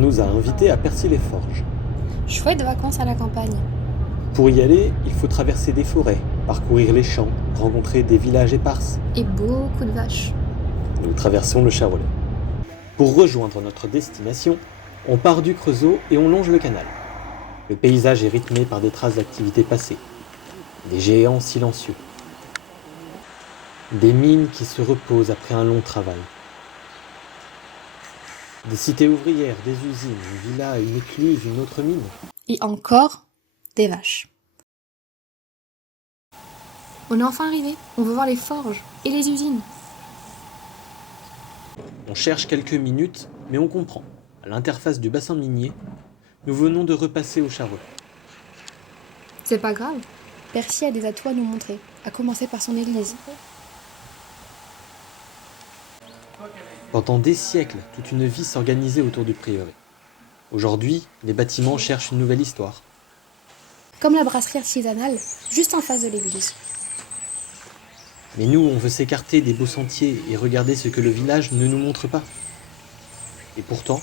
nous a invités à Percy-les-Forges. Chouette vacances à la campagne. Pour y aller, il faut traverser des forêts, parcourir les champs, rencontrer des villages éparses. Et beaucoup de vaches. Nous traversons le Charolais. Pour rejoindre notre destination, on part du Creusot et on longe le canal. Le paysage est rythmé par des traces d'activités passées. Des géants silencieux. Des mines qui se reposent après un long travail. Des cités ouvrières, des usines, une villa, une écluse, une autre mine. Et encore des vaches. On est enfin arrivé. On veut voir les forges et les usines. On cherche quelques minutes, mais on comprend. À l'interface du bassin minier, nous venons de repasser au Charolais. C'est pas grave. Percy a des atouts à nous montrer, à commencer par son église. Pendant des siècles, toute une vie s'organisait autour du prieuré. Aujourd'hui, les bâtiments cherchent une nouvelle histoire. Comme la brasserie artisanale, juste en face de l'église. Mais nous, on veut s'écarter des beaux sentiers et regarder ce que le village ne nous montre pas. Et pourtant,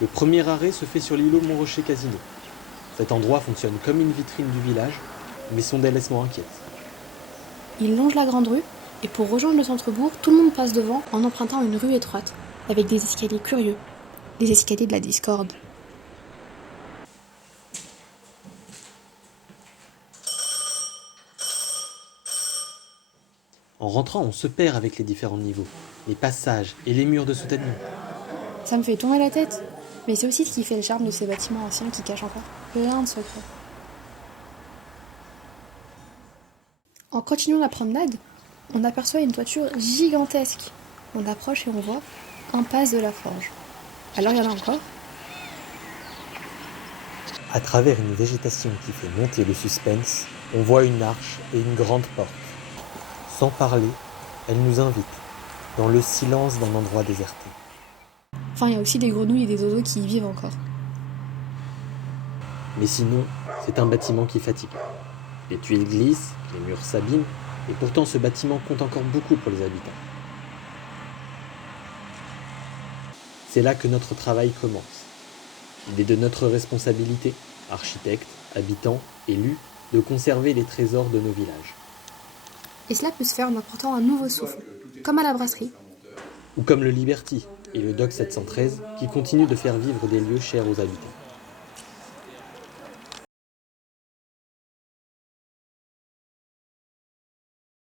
le premier arrêt se fait sur l'îlot Montrocher-Casino. Cet endroit fonctionne comme une vitrine du village, mais son délaissement inquiète. Il longe la grande rue, et pour rejoindre le centre-bourg, tout le monde passe devant en empruntant une rue étroite, avec des escaliers curieux, les escaliers de la discorde. En rentrant, on se perd avec les différents niveaux, les passages et les murs de soutènement. Ça me fait tourner la tête, mais c'est aussi ce qui fait le charme de ces bâtiments anciens qui cachent encore plein de secrets. En continuant la promenade, on aperçoit une toiture gigantesque. On approche et on voit impasse de la Forge. Alors il y en a encore. À travers une végétation qui fait monter le suspense, on voit une arche et une grande porte. Sans parler, elle nous invite, dans le silence d'un endroit déserté. Enfin, il y a aussi des grenouilles et des oiseaux qui y vivent encore. Mais sinon, c'est un bâtiment qui fatigue. Les tuiles glissent, les murs s'abîment, et pourtant ce bâtiment compte encore beaucoup pour les habitants. C'est là que notre travail commence. Il est de notre responsabilité, architectes, habitants, élus, de conserver les trésors de nos villages. Et cela peut se faire en apportant un nouveau souffle, comme à la brasserie. Ou comme le Liberty et le Dock 713 qui continuent de faire vivre des lieux chers aux habitants.